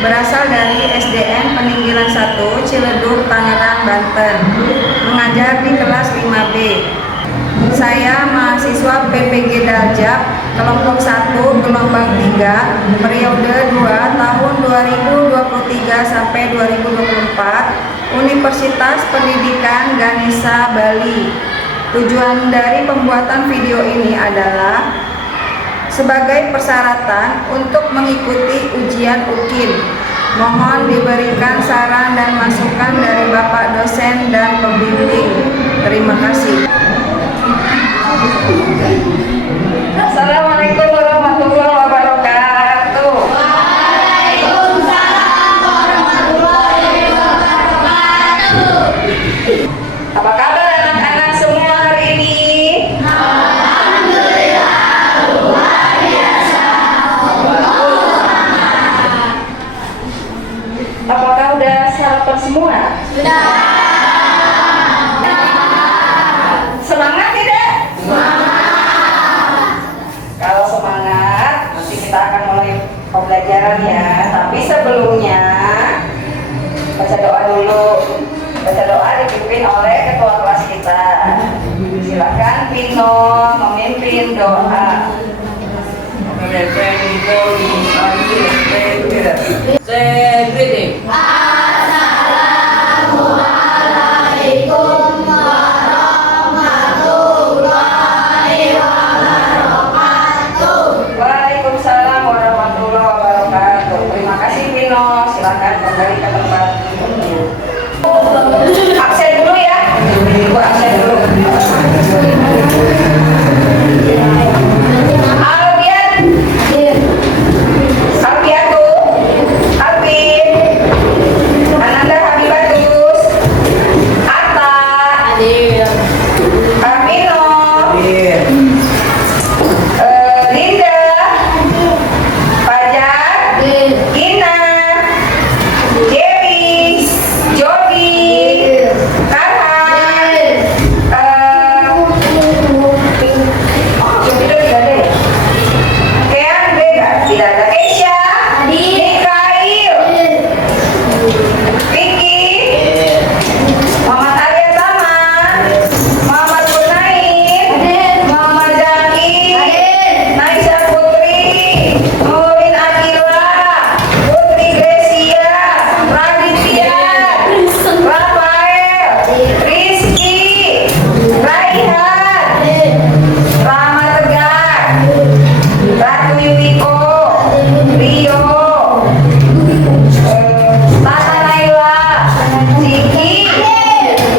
berasal dari SDN Peninggilan 1 Ciledug, Tangerang, Banten, mengajar di kelas 5B. Saya mahasiswa PPG Daljab, kelompok 1, gelombang 3, periode 2, tahun 2023 sampai 2024, Universitas Pendidikan Ganesha, Bali. Tujuan dari pembuatan video ini adalah sebagai persyaratan untuk mengikuti ujian UKIN. Mohon diberikan saran dan masukan dari Bapak dosen dan pembimbing. Terima kasih. Assalamualaikum warahmatullahi wabarakatuh. Waalaikumsalam warahmatullahi wabarakatuh. Apa kabar anak-anak semua hari ini? Apakah udah sarapan semua? Sudah. Semangat tidak? Semangat. Kalau semangat, nanti kita akan mulai pembelajaran ya. Tapi sebelumnya baca doa dulu. Baca doa dipimpin oleh ketua kelas kita. Silakan Pino memimpin doa. Assalamualaikum warahmatullahi wabarakatuh. Waalaikumsalam warahmatullahi wabarakatuh. Terima kasih Pino. Silakan kembali ke tempat duduknya. Absen dulu ya. Ibu absen dulu. Alfian. Alfiatu. Alvin. Ananda Habibatus. Atta. Amino. Linda. Fajar. Gina. Dewi. Jody. Karhan. Jody tidak ada ya? Kean beda. Tidak ada. Keisha. Mikail. Vicky. Muhammad Arya Zaman. Muhammad Gunain. Muhammad Zaki. Naisa Putri. Nurin Akila. Putri Gresia. Raditya. Rafael. Rizky. Raihan. Rama Tegar. Ratu Yuriko. Rio. Tata Naila. Siki.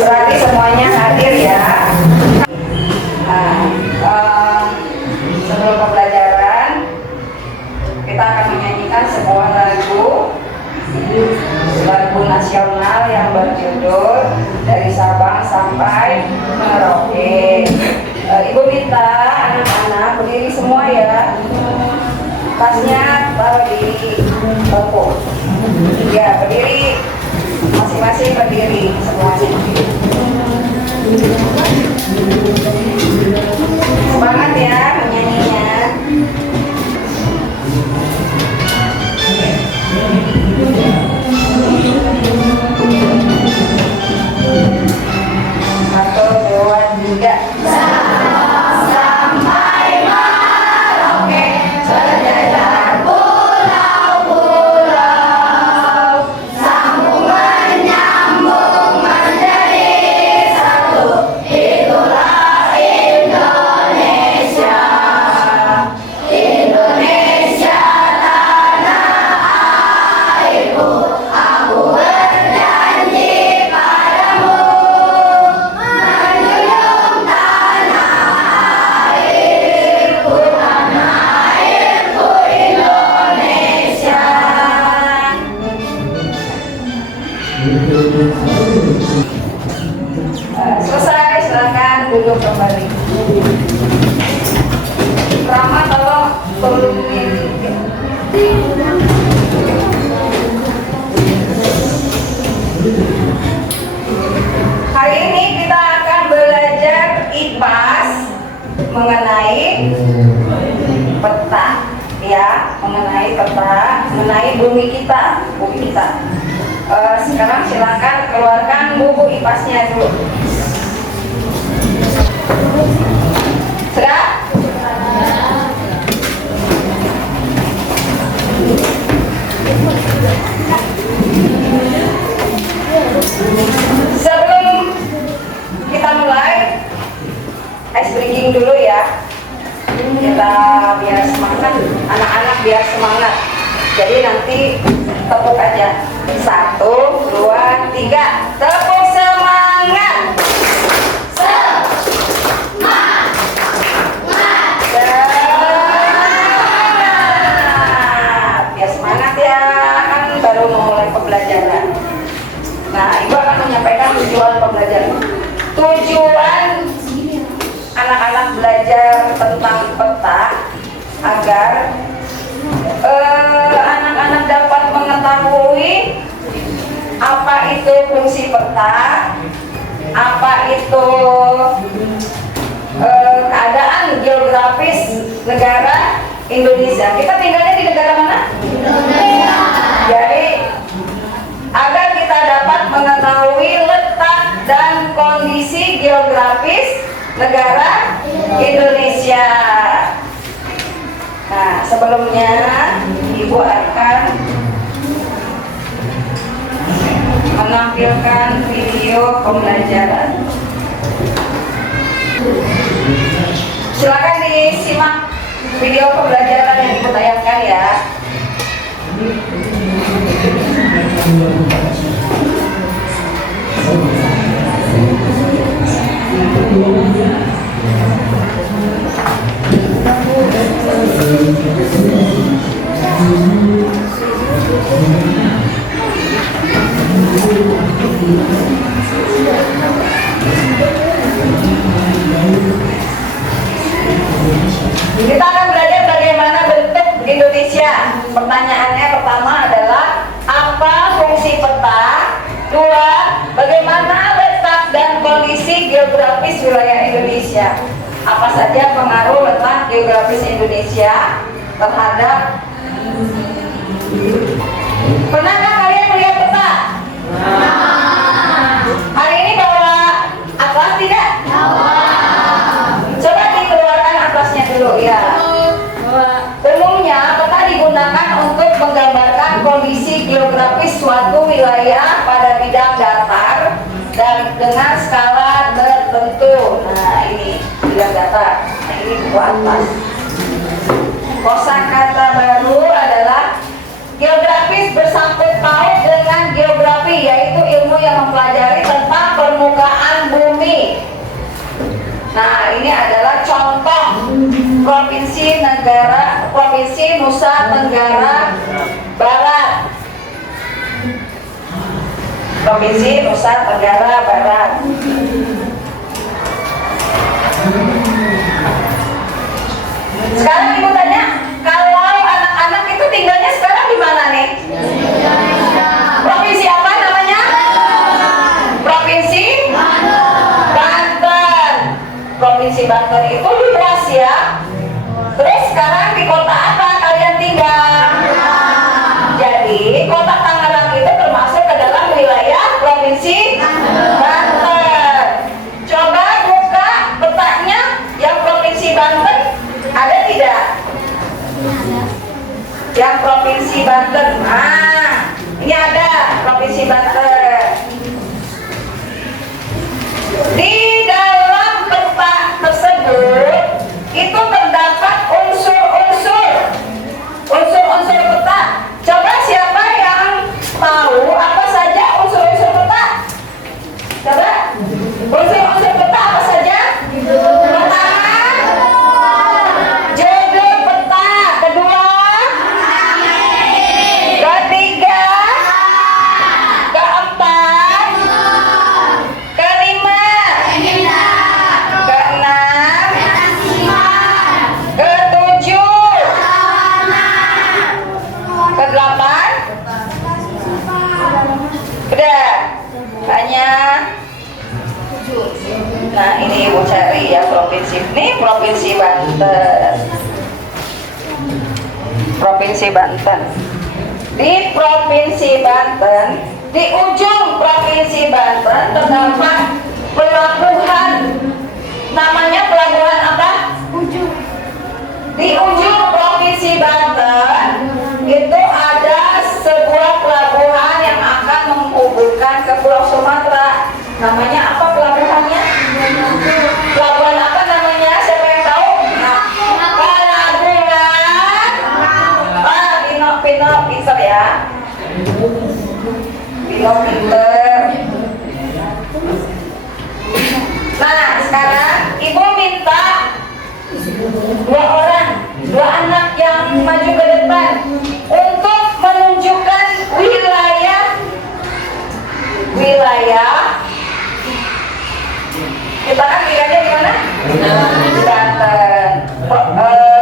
Berarti semuanya hadir ya. Nah, sebelum pembelajaran kita akan menyanyikan sebuah lagu nasional yang berjudul Dari Sabang Sampai Merauke. Ibu minta anak-anak berdiri semua ya. Tasnya taruh di bangku. Ya, berdiri. Masing-masing berdiri semuanya. Semangat ya menyanyinya. Satu, dua, tiga. Sampai Merauke, sejajar pulau-pulau. mengenai bumi kita, sekarang silakan keluarkan buku IPAS-nya dulu. Sudah? Sebelum kita mulai, ice breaking dulu ya. Kita biar semangat, anak-anak biar semangat. Jadi nanti tepuk aja. 1, 2, 3, tepuk semangat. Ya semangat ya, kan baru mulai pembelajaran. Nah, Ibu akan menyampaikan tujuan pembelajaran. Tujuan anak-anak belajar tentang peta agar anak-anak dapat mengetahui apa itu fungsi peta, apa itu keadaan geografis negara Indonesia. Kita tinggalnya di negara mana? Indonesia. Jadi agar kita dapat mengetahui letak dan kondisi geografis negara Indonesia. Nah, sebelumnya Ibu akan menampilkan video pembelajaran. Silakan disimak video pembelajaran yang Ibu tayangkan ya. Kita akan belajar bagaimana bentuk Indonesia. Pertanyaannya pertama adalah apa fungsi peta? 2, bagaimana letak dan kondisi geografis wilayah Indonesia? Apa saja pengaruh letak geografis Indonesia terhadap? Pernahkah kalian melihat peta? Hari ini bawa atlas tidak? Coba dikeluarkan atlasnya dulu ya. Umumnya peta digunakan untuk menggambarkan kondisi geografis suatu wilayah pada bidang datar dan dengan skala tertentu. Nah, ini bidang datar. Nah, ini buku atlas. Kosakata baru adalah geografis bersangkut paut dengan geografi, yaitu ilmu yang mempelajari tentang permukaan bumi. Nah, ini adalah contoh provinsi Nusa Tenggara Barat. Provinsi Nusa Tenggara Barat. Sekarang Ibu tanya, kalau anak-anak itu tinggalnya sekarang di mana nih? Provinsi apa namanya? Provinsi Banten. Provinsi Banten itu luas ya. Terus sekarang di kota apa kalian tinggal? Jadi kota Tangerang itu termasuk ke dalam wilayah Provinsi Banten. Coba buka petanya yang Provinsi Banten, ada tidak? Yang Provinsi Banten. Nah, ini ada Provinsi Banten. Di dalam peta tersebut itu terdapat unsur-unsur peta. Coba siapa yang tahu apa saja unsur-unsur peta? Coba unsur-unsur peta apa saja? Pertama, judul peta. Kedua, ketiga, keempat, kelima, keenam, ketujuh, kedelapan. Udah banyak. Nah, ini Ibu cari ya provinsi. Ini Provinsi Banten. Provinsi Banten. Di Provinsi Banten, di ujung Provinsi Banten terdapat pelabuhan. Namanya pelabuhan apa? Di ujung Provinsi Banten itu ada sebuah pelabuhan yang akan menghubungkan ke Pulau Sumatera. Namanya apa pelabuhannya? Pelabuhan apa namanya? Siapa yang tahu? Pelabuhan. Pino pinter ya. Pino pinter. Nah, sekarang ibu minta dua anak yang maju ke depan untuk menunjukkan wilayah kita kan tinggalnya di mana? Di Banten.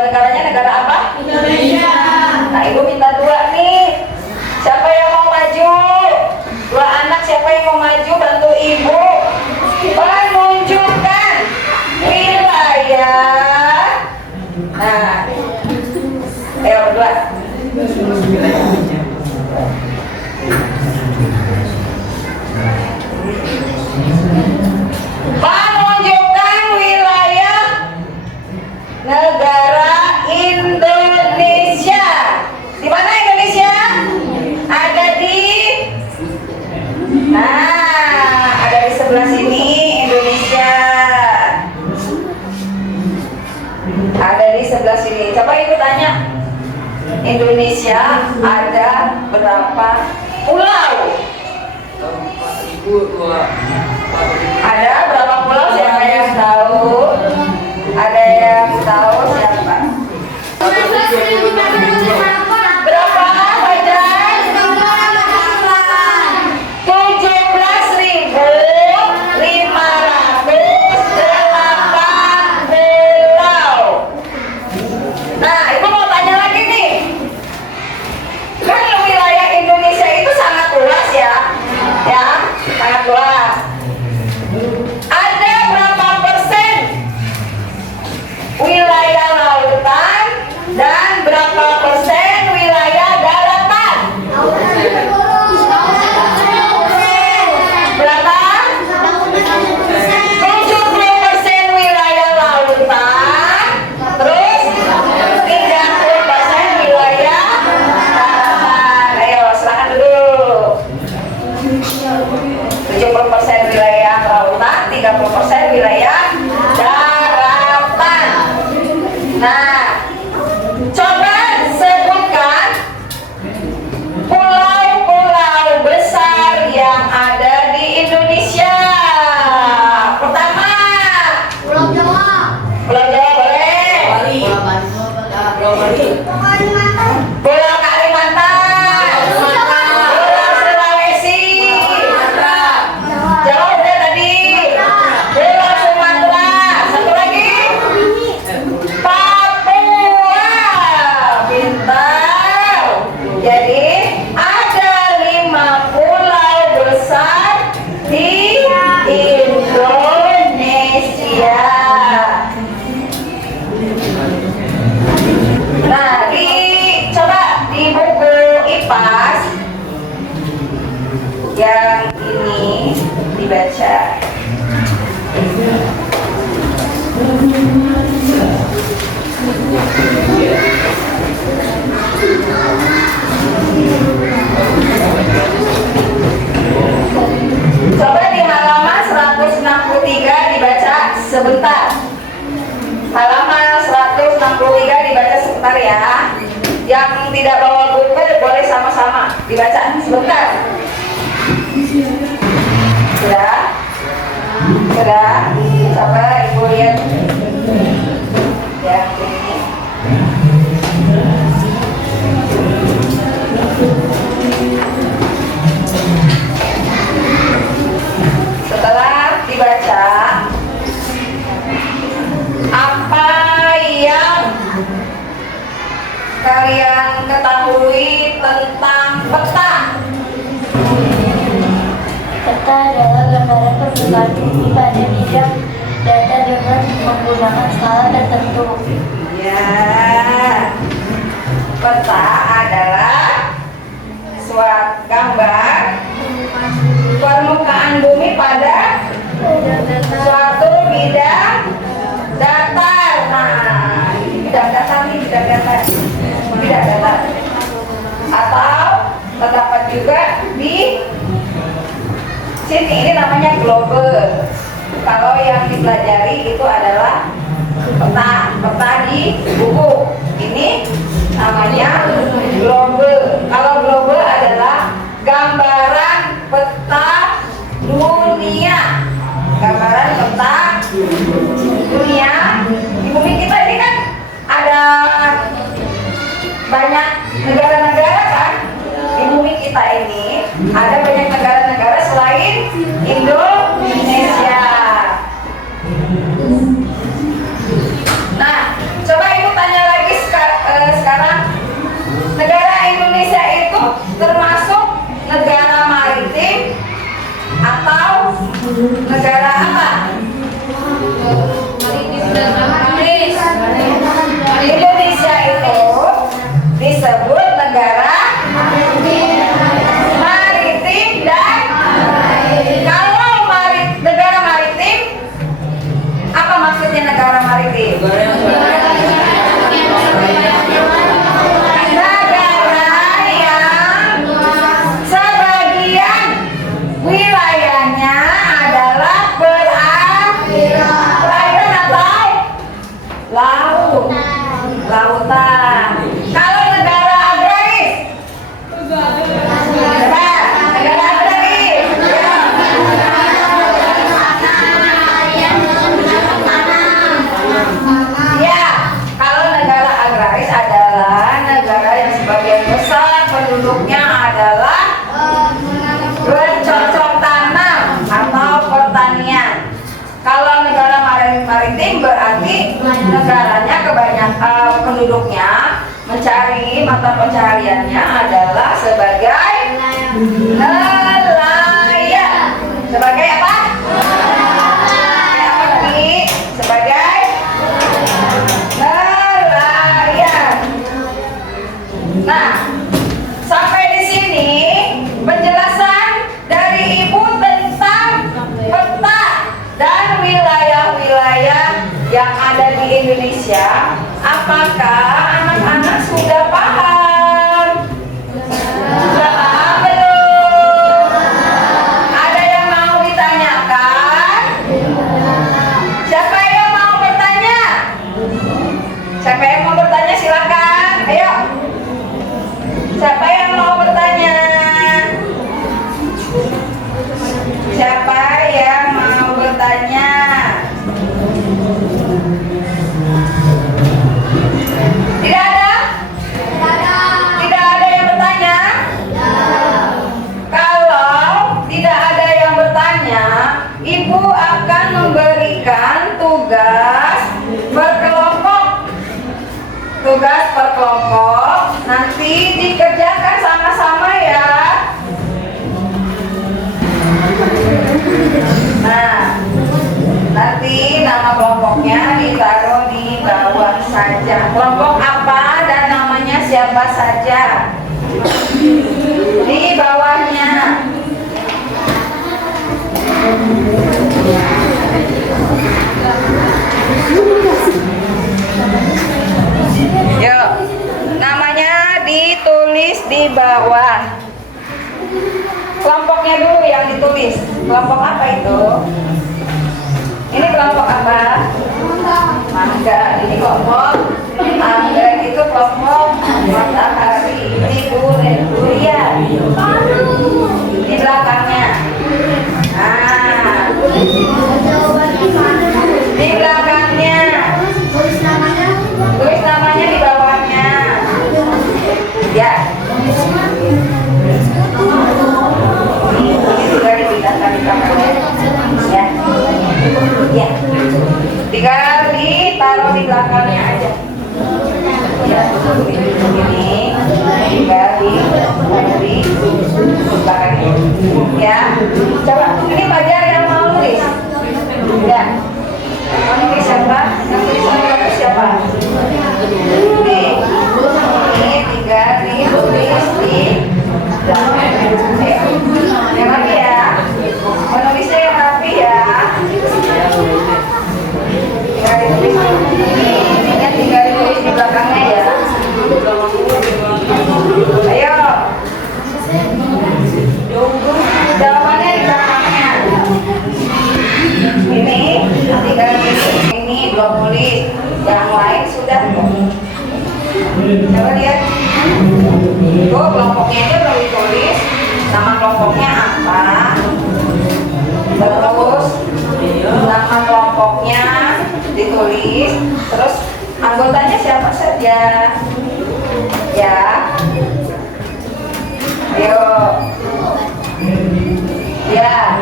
Negaranya negara apa? Indonesia. Nah, ibu minta dua nih. Siapa yang mau maju? Dua anak siapa yang mau maju bantu ibu menunjukkan wilayah. Nah, ayo berdua. Menunjukkan wilayah negara Indonesia. Di mana Indonesia? Ada di ada di sebelah sini Indonesia. Ada di sebelah sini. Coba ibu tanya. Indonesia ada berapa pulau? Ada berapa pulau? Siapa yang tahu? Ada yang tahu siapa? Berapa Fajar? 17.508 pulau. Nah, ibu mau tanya lagi nih. Kan wilayah Indonesia itu sangat luas ya, sangat luas. Ada berapa persen wilayah lautan dan berapa persen wilayah daratan? Berapa? 70% wilayah lautan, terus 30% wilayah daratan. Ayo silakan dulu. 70% wilayah lautan, 30% wilayah daratan. Nah, coba sebutkan pulau-pulau besar yang ada di Indonesia. Pertama, Pulau Jawa. Pulau Jawa boleh. Pulau Kalimantan. Pulau Sulawesi. Jawa udah tadi. Pulau Sumatera. Satu lagi. Papua. Pintar. Jadi ada 5 pulau besar di Indonesia. Nah, coba di buku IPAS yang ini dibaca. Coba di halaman 163 dibaca sebentar. Halaman 163 dibaca sebentar ya. Yang tidak bawa buku boleh sama-sama dibaca sebentar. Sudah? Sudah? Coba ibu lihat. Ya, ini. Setelah dibaca, apa yang kalian ketahui tentang peta? Peta adalah gambaran permukaan bumi pada bidang data dengan menggunakan skala tertentu. Ya, peta adalah suatu gambar permukaan bumi pada suatu bidang datar. Nah, bidang datar nih, bidang datar. Bidang datar. Atau terdapat juga di sini, ini namanya globe. Kalau yang dipelajari itu adalah peta di buku. Ini namanya globe. Kalau globe adalah gambaran peta dunia. Gambaran peta dunia. Di bumi kita ini kan ada banyak negara-negara kan. Di bumi kita ini ada banyak negara-negara selain Indonesia. Nah, coba ibu tanya lagi sekarang, negara Indonesia itu termasuk negara maritim atau negara apa? Indonesia itu disebut negara maritim dan kalau negara maritim, apa maksudnya negara maritim? Negara yang sebagian wilayahnya adalah perairan atau laut, lautan. Kalau negara agraris, negara agraris, ya, kalau negara agraris adalah negara yang sebagian besar penduduknya adalah bercocok tanam atau pertanian. Kalau negara maritim berarti negaranya kebanyakan penduduknya mencari mata pencahariannya adalah sebagai nelayan. Sebagai apa? Apa lagi? Sebagai nelayan. Nah, sampai di sini penjelasan dari ibu tentang peta dan wilayah-wilayah yang ada di Indonesia. Apakah anak-anak sudah paham? Sudah paham belum? Ada yang mau ditanyakan? Siapa yang mau bertanya? Siapa yang mau bertanya silakan. Ayo. Siapa yang mau bertanya? Siapa yang mau bertanya? Tidak ada? Tidak ada yang bertanya? Kalau tidak ada yang bertanya, ibu akan memberikan tugas berkelompok. Tugas berkelompok nanti dikerjakan sama-sama ya. Nah, nanti nama kelompoknya ditaruh di bawah saja. Kelompok apa dan namanya siapa saja di bawahnya. Yuk, namanya ditulis di bawah. Kelompoknya dulu yang ditulis. Kelompok apa itu? Ini kelompok apa? Mangga. Ini kelompok mangga. Itu kelompok matahari. Ini durian. Di belakangnya. Nah, di belakangnya. Tulis namanya di bawahnya. Ya. Ini sudah dipindahkan di kamarnya. Ya. Ya. Tinggal ditaruh di belakangnya aja. Ya, ini tinggal ditaruh di belakangnya. Ya. Coba, ini Fajar yang mau nulis. Ya. Mau nulis siapa? Yang tulis siapa? Ini tinggal ditulis di belakang. Jawabannya di belakangnya. Ini, nanti kan ini belum tulis. Yang lain sudah. Coba lihat. Tuh kelompoknya aja belum ditulis. Nama kelompoknya apa? Terus nama kelompoknya ditulis. Terus anggotanya siapa saja? Ya. Ayo. Ya.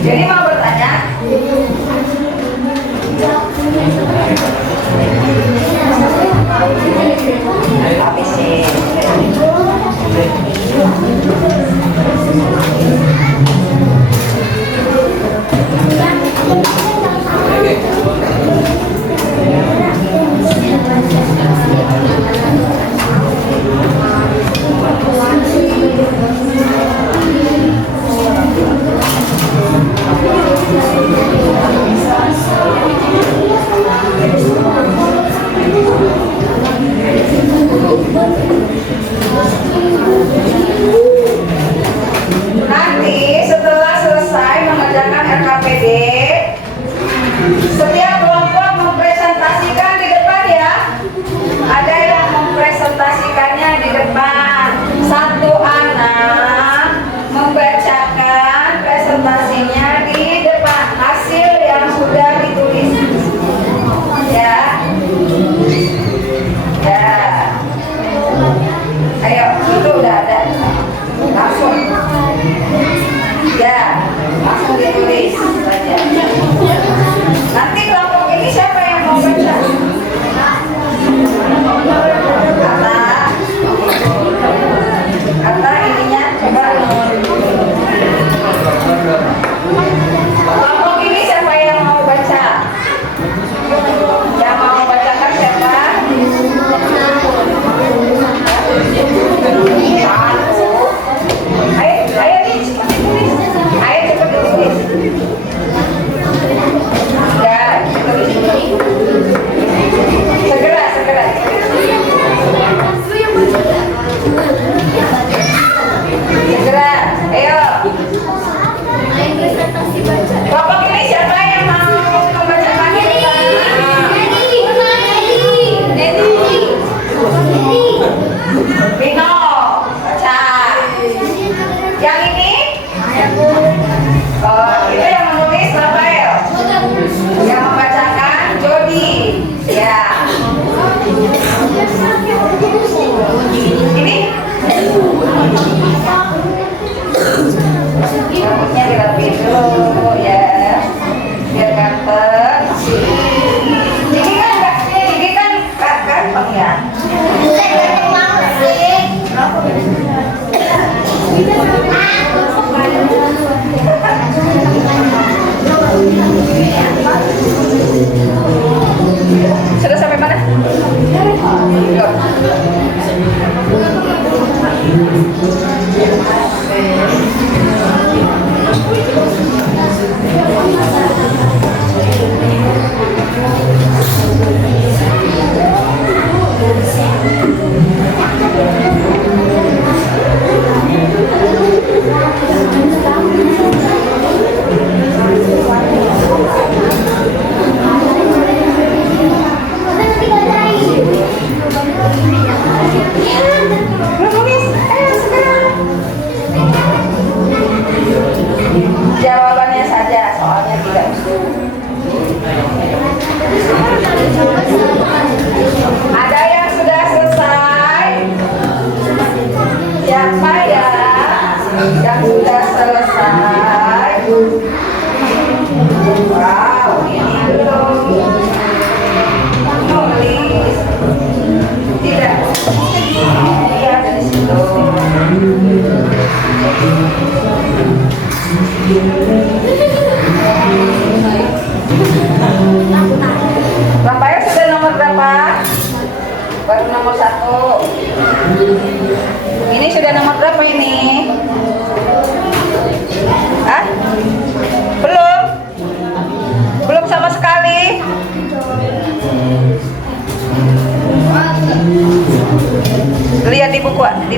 Jadi mau bertanya? Habisin.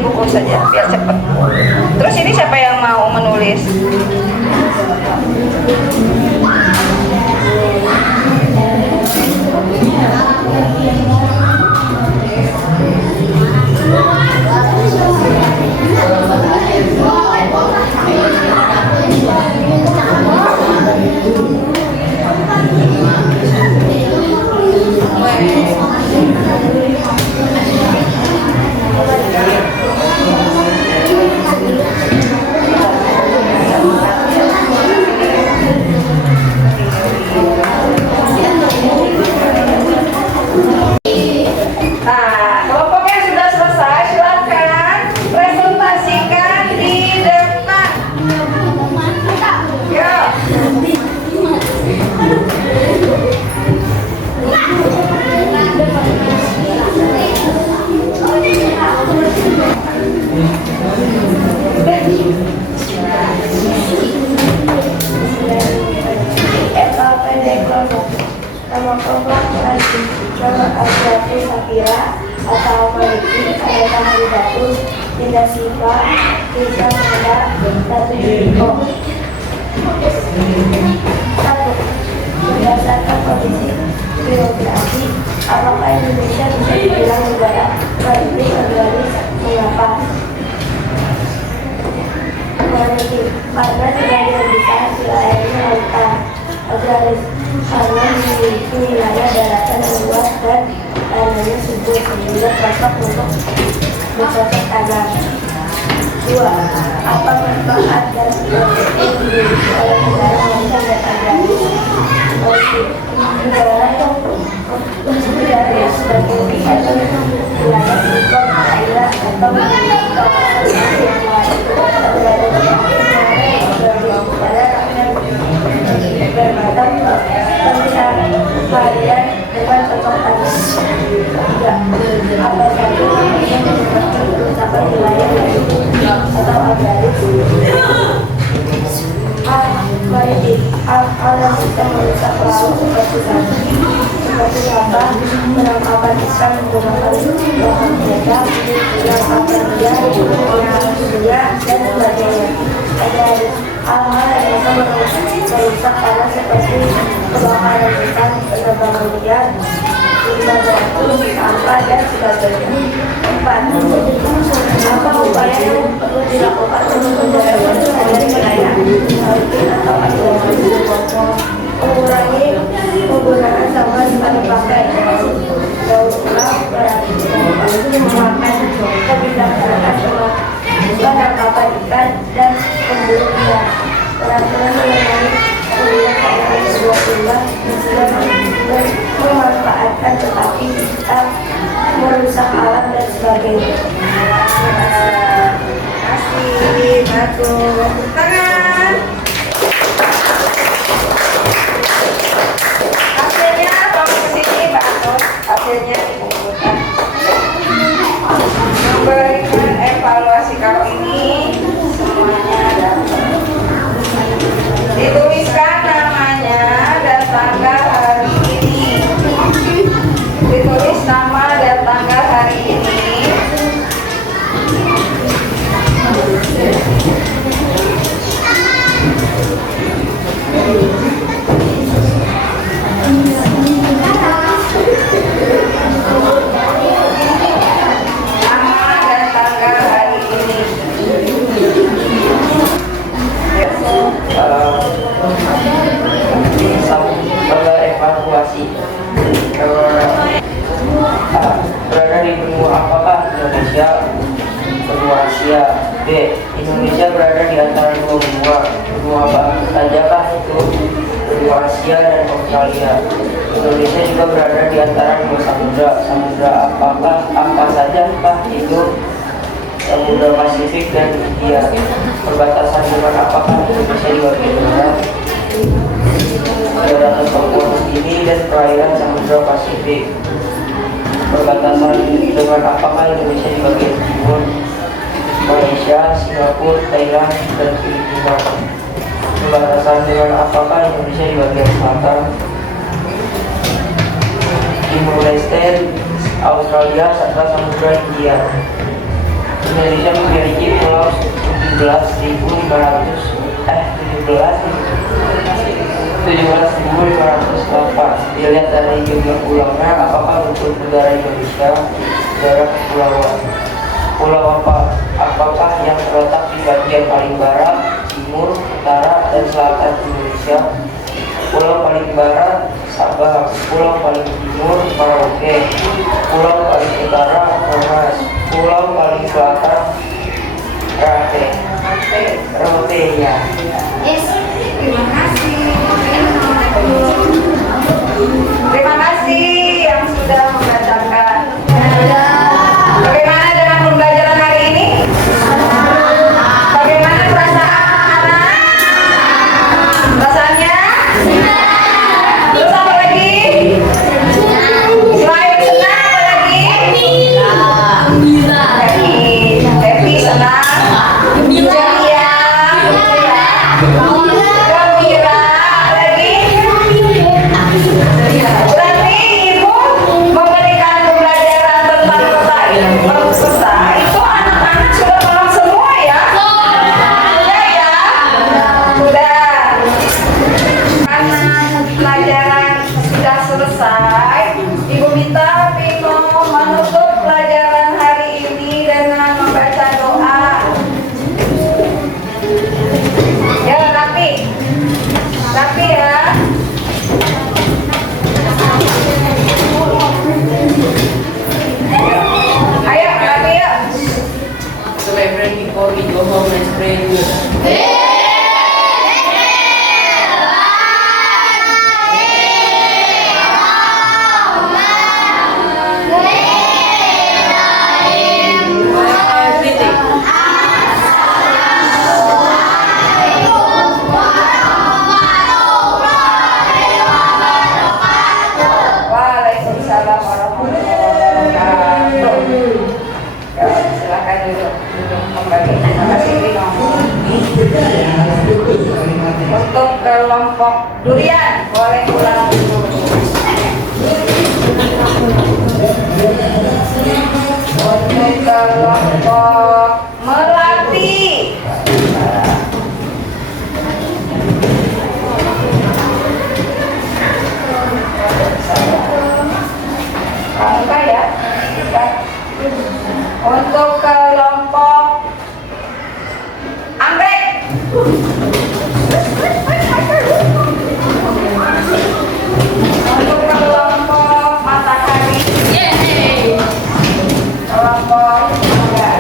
buku saja biar cepat. Terus ini siapa yang mau menulis? Nah, kelompoknya sudah selesai, silakan presentasikan di depan. Ya. Nama kelompok berarti Nama Asyatu Sakira atau Maliki Ayata Haridatus Tidak Siva Bisa Muda Satu Jiko. Satu, berdasarkan kondisi geografi, apakah Indonesia bisa dibilang negara politik agraris? Mengapa? Maliki, karena sebagian besar wilayahnya lautan. Agraris, karena memiliki wilayah daratan yang luas dan tanahnya subur sehingga cocok untuk bercocok tanam. 2. Apa manfaat dan strategi yang dimiliki oleh negara wanita dan agraris? Negara yang sebagai wisata wilayah impor daerah atau memiliki kawasan yang lain berada di berbagai pencarian dengan cocok tanam. 3. Apa saja yang menyebabkan kerusakan wilayah atau agraris? A. Maritim. Hal yang bisa merusak laut seperti sampah, penangkapan ikan menggunakan bahan peledak, penangkapan liar, penangkapan minyak, dan sebagainya. Agraris. Hal-hal yang bisa merusak tanah seperti kebakaran hutan, penebangan liar, limbah batu, sampah, dan sebagainya. 4. Apa upaya yang perlu dilakukan untuk menjaga kebersihan wilayah maritim atau agraris? Mengurangi penggunaan sampah sekali pakai, daur ulang, memakan kebijaksanaan penangkapan ikan dan pemburu liar. Peraturan mengenai penggunaan sebuah limbah dan memanfaatkan tetapi tak merusak alam dan sebagainya. Terima kasih, bagus. Tangan. Hasilnya tolong ke sini, bagus. Hasilnya dikumpulkan. Memberikan evaluasi kalau ini semuanya dapat. Dituliskan namanya dan tanggal hari ini. Ditulis nama dan tanggal hari ini. Evaluasi berada di benua apakah Indonesia? Benua Asia. B. Indonesia berada di antara dua benua. Benua apa sajakah itu? Benua Asia dan Australia. Indonesia juga berada di antara dua samudra. Samudra apa sajakah itu? Samudra Pasifik dan India. Perbatasan dengan apakah Indonesia di bagian barat? Daratan Papua Nugini dan perairan Samudra Pasifik. Perbatasan dengan apakah Indonesia di bagian timur? Malaysia, Singapura, Thailand, dan Filipina. Perbatasan dengan apakah Indonesia di bagian selatan? Timur Leste, Australia, serta Samudra India. Indonesia memiliki pulau 17.508. Dilihat dari jumlah pulaunya, apakah untuk negara Indonesia negara kepulauan? Pulau apakah yang terletak di bagian paling barat, timur, utara, dan selatan Indonesia? Pulau paling barat Sabah, pulau paling timur Merauke, pulau paling utara Monas, pulau paling selatan Rote ya. Terima kasih. Terima kasih yang sudah membacakan. Bagaimana dengan pembelajaran hari ini? Bagaimana perasaan anak? Perasaannya? Terus apa lagi? Selain senang apa lagi? Happy, senang, ceria, gembira, lagi. Berarti ibu memberikan pembelajaran tentang peta itu anak-anak sudah paham semua ya? Sudah ya? Sudah. Karena pelajaran sudah selesai, ibu minta Vino menutup pelajaran hari ini dengan membaca doa. Ya, rapi ya. Ayo, rapi ya. So my friend, before we go home, let's pray. Waalaikumsalam warahmatullahi wabarakatuh. Ya, silakan duduk kembali. Terima kasih Vino. Untuk kelompok durian boleh ulang dulu. Untuk kelompok melati. Angka ya. Untuk kelompok anggrek. Untuk kelompok matahari. Kelompok anggrek.